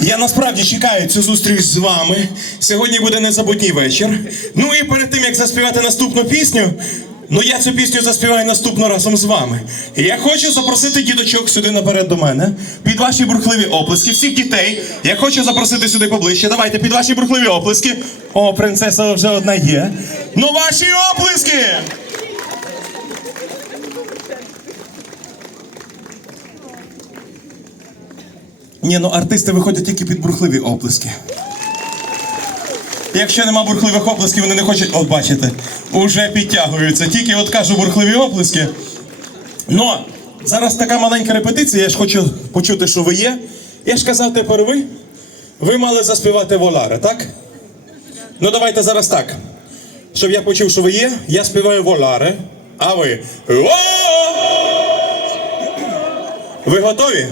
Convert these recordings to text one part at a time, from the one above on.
Я насправді чекаю цю зустріч з вами. Сьогодні буде незабутній вечір. Ну і перед тим як заспівати наступну пісню. Ну я цю пісню заспіваю наступно разом з вами. Я хочу запросити діточок сюди наперед до мене. Під ваші бурхливі оплески, всіх дітей. Я хочу запросити сюди поближче. Давайте під ваші бурхливі оплески. О, принцеса вже одна є. Ну ваші оплески! Ні, ну артисти виходять тільки під бурхливі оплески. Якщо нема бурхливих оплесків, вони не хочуть. От бачите, уже підтягуються. Тільки от кажу бурхливі оплески. Ну, зараз така маленька репетиція, я ж хочу почути, що ви є. Я ж казав, тепер ви. Ви мали заспівати воларе, так? Ну давайте зараз так. Щоб я почув, що ви є, я співаю воларе, а ви. О! Ви готові?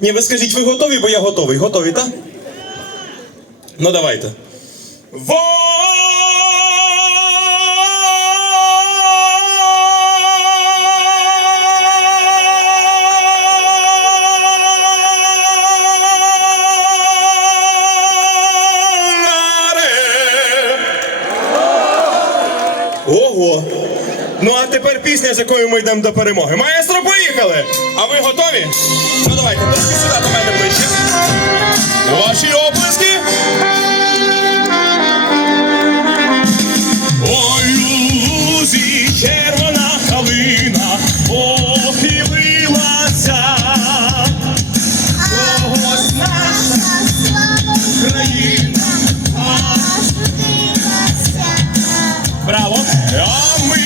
Ні, ви скажіть, ви готові, бо я готовий. Готові, так? Ну давайте. Ого! Ну а тепер пісня, з якою ми йдемо до перемоги. Маестро, поїхали! А ви готові? Ну давайте, трошки сюди до мене ближче. Ваші оплески. Ой, лузі А ми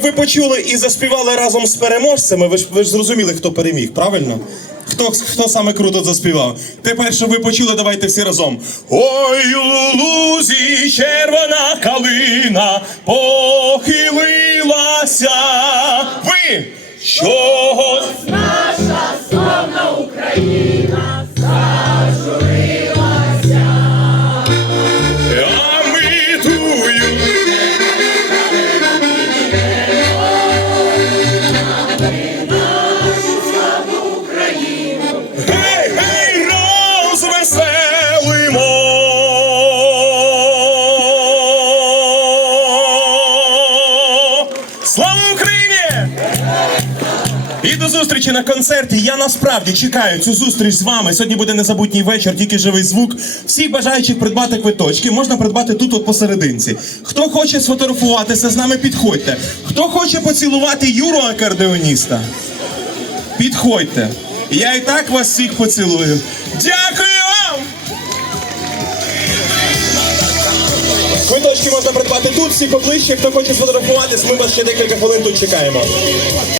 щоб ви почули і заспівали разом з переможцями, ви ж, ви ж зрозуміли, хто переміг, правильно? Хто, хто саме круто заспівав? Тепер, щоб ви почули, давайте всі разом. Ой, у лузі червона калина похилилася. Ви чого? Наша славна Україна І до зустрічі на концерті. Я насправді чекаю цю зустріч з вами. Сьогодні буде незабутній вечір, тільки живий звук. Всіх бажаючих придбати квиточки можна придбати тут, от посерединці. Хто хоче сфотографуватися з нами, підходьте. Хто хоче поцілувати Юру акордеоніста? Підходьте. Я і так вас всіх поцілую. Дякую! Квиточки можна придбати тут, всі поближче. Хто хоче сфотографуватись, ми вас ще декілька хвилин тут чекаємо.